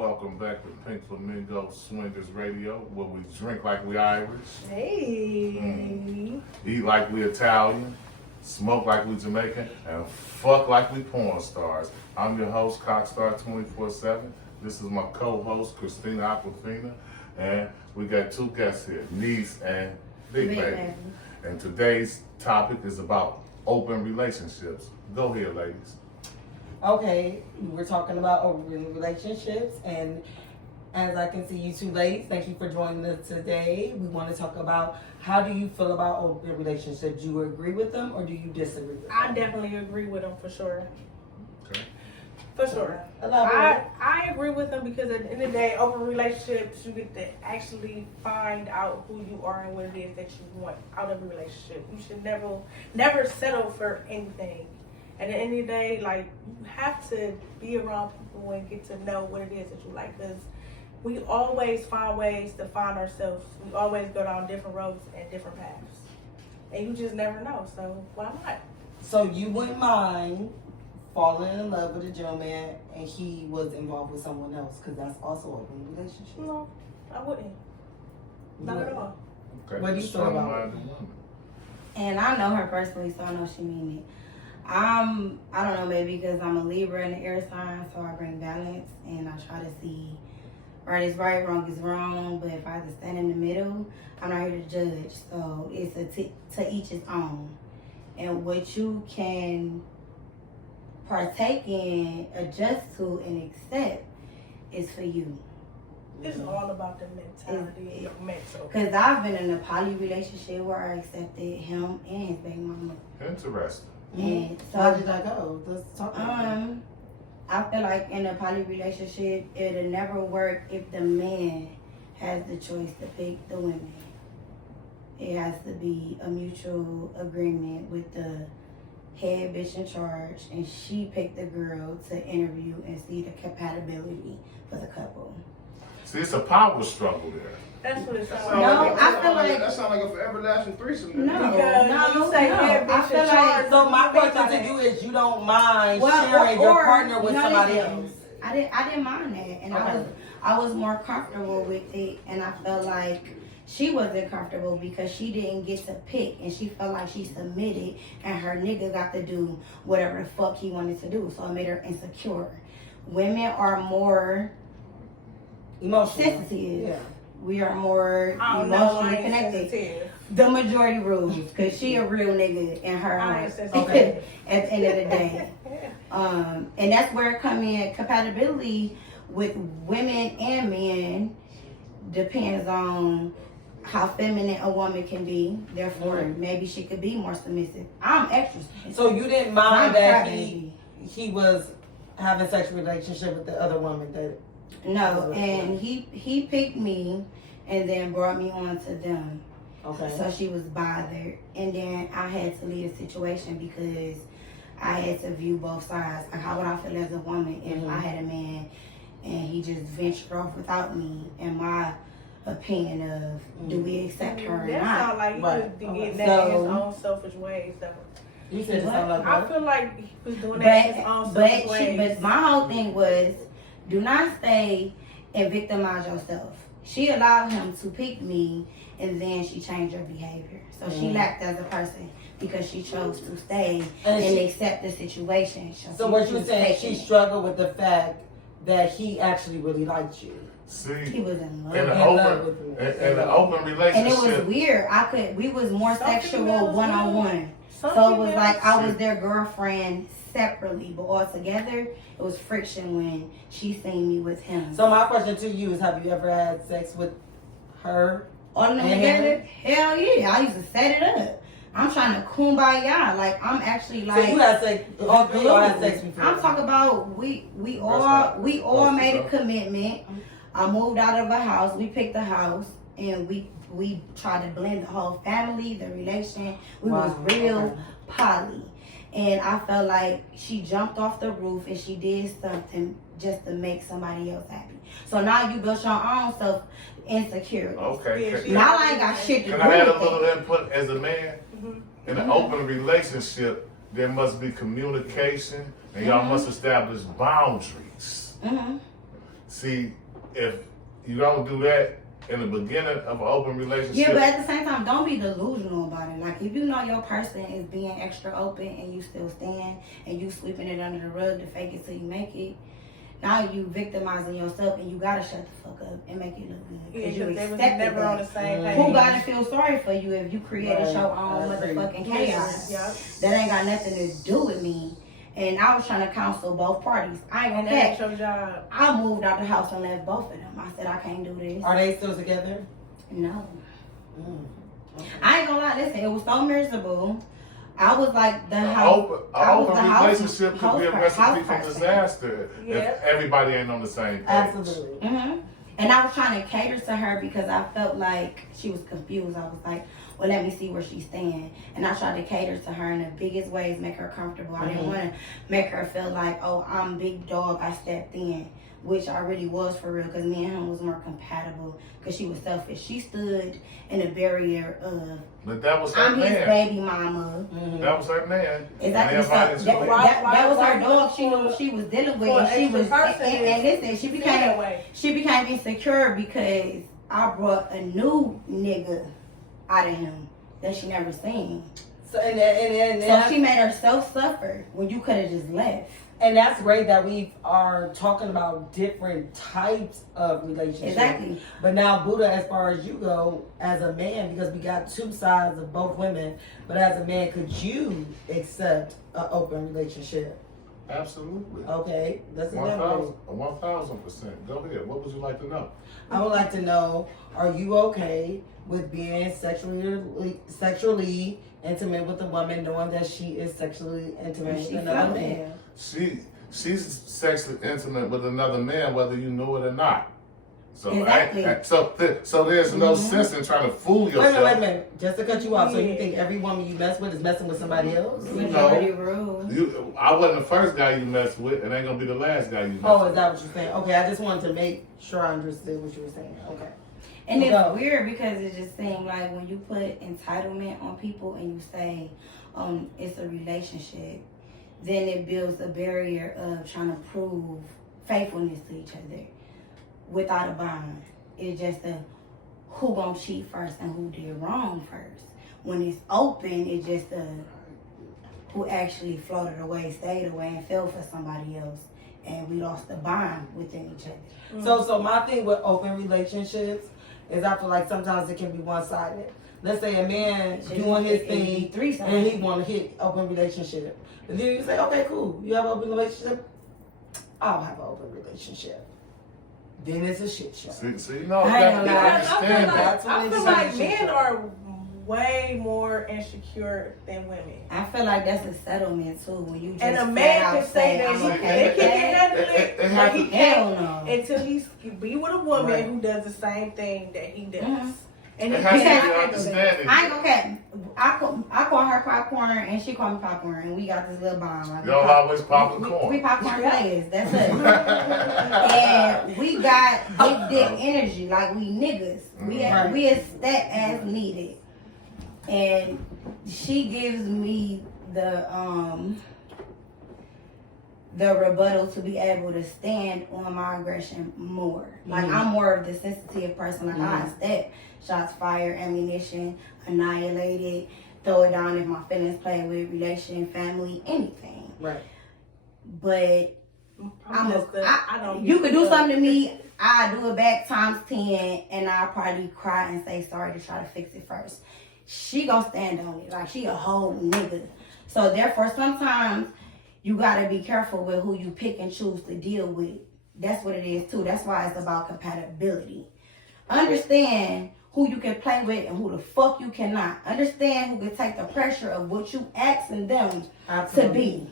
welcome back to Pink Flamingo Swingers Radio, where we drink like we Irish, eat like we Italian, smoke like we Jamaican, and fuck like we porn stars. I'm your host, Cockstar 24/7. This is my co-host, Christina Aquafina, and we got two guests here, Niece and Big Baby. And today's topic is about open relationships. Go here, ladies. Okay, we're talking about open relationships, and as I can see you two ladies, thank you for joining us today. We want to talk about how do you feel about open relationships? Do you agree with them or do you disagree with them? I definitely agree with them for sure. Okay. For sure. I agree with them because at the end of the day, open relationships, you get to actually find out who you are and what it is that you want out of a relationship. You should never settle for anything. At the end of the day, like, you have to be around people and get to know what it is that you like, because we always find ways to find ourselves. We always go down different roads and different paths. And you just never know, so why not? So you wouldn't mind falling in love with a gentleman and he was involved with someone else, because that's also an open relationship? No, I wouldn't. Not at all. Okay. What do you feel about it? Strong-minded woman. And I know her personally, so I know she mean it. I don't know, maybe because I'm a Libra in the air sign, so I bring balance and I try to see right is right, wrong is wrong. But if I have to stand in the middle, I'm not here to judge. So it's to each his own. And what you can partake in, adjust to, and accept is for you. It's all about the mentality and your mental. Because I've been in a poly relationship where I accepted him and his baby mama. Interesting. And so How did that go? Let's talk about it. I feel like in a poly relationship, it'll never work if the man has the choice to pick the women. It has to be a mutual agreement with the head bitch in charge, and she picked the girl to interview and see the compatibility for the couple. See, it's a power struggle there. That's what it sounds No, like. I feel like that sounds like a forever lasting threesome. no, Because you say head bitch I feel in like charge. So my question to you is, you don't mind Well, sharing your or- partner with no, somebody listen, else? I didn't mind that, and Okay. I was more comfortable with it, and I felt like she wasn't comfortable because she didn't get to pick, and she felt like she submitted, and her nigga got to do whatever the fuck he wanted to do, so it made her insecure. Women are more Emotional. sensitive. Yeah. We are more I don't know, I emotionally ain't connected. sensitive. The majority rules, because she a real nigga in her I heart. ain't sensitive. Okay. At the end of the day. And that's where it come in. Compatibility with women and men depends on how feminine a woman can be. Therefore, maybe she could be more submissive. I'm extra submissive. So you didn't I'm mind that crybaby. he was having a sexual relationship with the other woman that No, and he picked me and then brought me on to them. okay. So she was bothered. And then I had to leave the situation because I had to view both sides. Like, how would I feel as a woman if I had a man and he just ventured off without me, and my opinion of do we accept her or That not? sound like he Right. was getting Okay. that in his So- own selfish ways, though. You said it sounded like I that. feel like he was doing that in his own selfish ways. But my whole thing was, do not stay and victimize yourself. She allowed him to pick me, and then she changed her behavior. So she lacked as a person because she chose to stay And and she- accept the situation. So she what you're was saying, taking she it. struggled with the fact that he actually really liked you. See, He was in love. in In an love open, with you. in an open And it relationship, was weird. We was more Some sexual females one-on-one. Some So it was females- like I was their girlfriend separately, but all together, it was friction when she seen me with him. So my question to you is, have you ever had sex with her? All of them And together? him? Hell yeah. I used to set it up. I'm trying to kumbaya. Like, I'm actually like. So you had sex, all three of y'all had sex before? I'm talking about we all not close made a enough. commitment. I moved out of a house. We picked a house, and we tried to blend the whole family, the relation. We was Wow, real okay. poly, and I felt like she jumped off the roof and she did something just to make somebody else happy. So now you built your own self insecurity. okay. Yeah, she- Now I ain't got shit to do Can I add a with little it. input as a man? In an open relationship, there must be communication, and y'all must establish boundaries. Mm-hmm. see, if you don't do that in the beginning of an open relationship. Yeah, but at the same time, don't be delusional about it. Like, if you know your person is being extra open and you still stand and you sweeping it under the rug to fake it till you make it, now you victimizing yourself and you gotta shut the fuck up and make it look good. Yeah, Because you they was expected never on the that. same page. Who gotta feel sorry for you if you created Right. your own motherfucking chaos? Yep. That ain't got nothing to do with me. And I was trying to counsel both parties. I ain't And gonna that's catch. your job. I moved out the house and left both of them. I said I can't do this. Are they still together? No. Okay. I ain't gonna lie, listen, it was so miserable. I was like the house. An open relationship could be a recipe for person. disaster Yeah. if everybody ain't on the same page. Absolutely. And I was trying to cater to her because I felt like she was confused. I was like, well, let me see where she's staying. And I tried to cater to her in the biggest ways, make her comfortable. I didn't want to make her feel like, oh, I'm big dog, I stepped in. Which I really was for real, because me and him was more compatible, because she was selfish. She stood in a barrier of, But that was her I'm his man. baby mama. That was her man. Exactly. And So everybody's that, doing- that was her Why- dog. She knew what she was dealing with. For And she an was, extra person and listen, she feel that became, way. she became insecure because I brought a new nigga out of him that she never seen. So and So she made herself suffer when you could have just left. and that's great that we are talking about different types of relationships. Exactly. But now, Buddha, as far as you go, as a man, because we got two sides of both women, but as a man, could you accept an open relationship? Absolutely. Okay, that's a 1,000%. Go ahead. What would you like to know? I would like to know, are you okay with being sexually intimate with a woman, knowing that she is sexually intimate with She another felt man? it. She's sexually intimate with another man, whether you know it or not. So Exactly. so there's no sense in trying to fool yourself. Wait a minute. Just to cut you off, so you Yeah. think every woman you mess with is messing with somebody else? Majority rule. I wasn't the first guy you messed with, and ain't gonna be the last guy you messed Oh, with. is that what you're saying? Okay, I just wanted to make sure I understood what you were saying. Okay. And it's No. weird because it just seems like when you put entitlement on people and you say it's a relationship, then it builds a barrier of trying to prove faithfulness to each other without a bond. It's just a who gonna cheat first and who did wrong first. When it's open, it's just a who actually floated away, stayed away, and fell for somebody else, and we lost the bond within each other. So my thing with open relationships is I feel like sometimes it can be one-sided. Let's say a man doing his thing and he want to hit open relationship. But then you say, okay, cool. You have an open relationship? I'll have an open relationship. Then it's a shit show. See, no, I ain't gonna they lie. understand that. That's what I it feel is. like men are way more insecure than women. I feel like that's a settlement too. When you just And a flat man out can say that I'm he okay with can that. handle it, It but he Hell can't no. until he be with a woman Right. who does the same thing that he does. Mhm. And It he has to can't be handle that. understanding. I ain't gonna cap. I call her popcorn and she call me popcorn, and we got this little bond. Like Y'all always pop the corn. we popcorn players. That's it. And we got big dick energy, like we niggas. Right. We is that as needed. And she gives me the rebuttal to be able to stand on my aggression more. Like I'm more of the sensitive person. Like I step, shots fired, ammunition, annihilated, throw it down if my feelings play with relation, family, anything. Right. But I don't. you could do something to me, I do it back times 10, and I'll probably cry and say sorry to try to fix it first. She gonna stand on it like she a whole nigga. So therefore, sometimes you gotta be careful with who you pick and choose to deal with. That's what it is too. That's why it's about compatibility. Understand who you can play with and who the fuck you cannot. Understand who can take the pressure of what you asking them to be.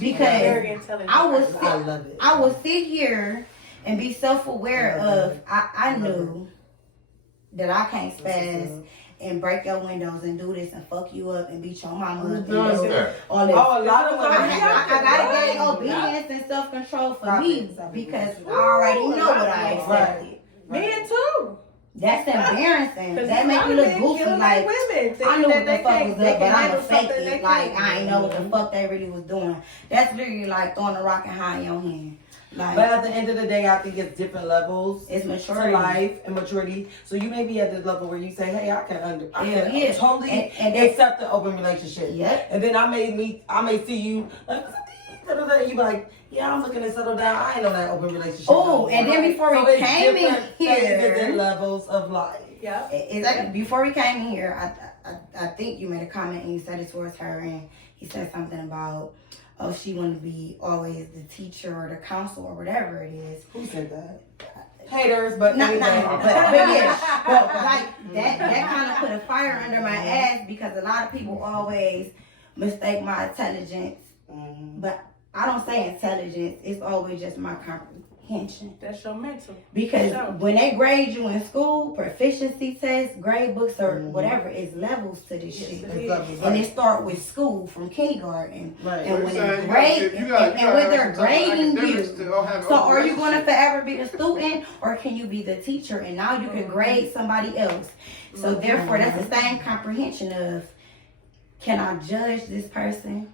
Because Very intelligent. I love it. will sit here and be self-aware of I knew that I can't spaz and break your windows and do this and fuck you up and beat your mama Who up and does do that? all this. Oh, a lot of women. I gotta gain obedience and self-control for me because I already know what I accepted. Men too. That's embarrassing. 'Cause That a make lot me of look men goofy. killing Like women, I thinking knew that what the they fuck can't- was they up, but can I'ma handle fake something they it. Like can't. I ain't know what the fuck they really was doing. That's literally like throwing a rock and hide in your hand. Like, But at the end of the day, I think it's different levels it's to maturity. life and maturity. So you may be at the level where you say, "Hey, I can totally And accept the open relationship." Yep. And then I may see you like, and you be like, "Yeah, I'm looking to settle down. I ain't know that open relationship." Oh, and then before we it's came in different phases and here, levels of life. Yeah. exactly. Before we came in here, I think you made a comment and you said it towards her, and he said something about, oh, she want to be always the teacher or the counsel or whatever it is. Who said that? Haters, but Not, anyway. but yeah, but like that kind of put a fire under my ass because a lot of people always mistake my intelligence, but I don't say intelligence. It's always just my comprehension. That's your mental. Because Sure. when they grade you in school, proficiency tests, grade books, or whatever, is levels to this shit. And it start with school from kindergarten. Right. And when Saying they you grade, gotta- you gotta and when have they're some type of grading you, academics to have so are you going to relationship. forever be the student, or can you be the teacher? And now you can grade somebody else. So therefore, that's the same comprehension of, can I judge this person?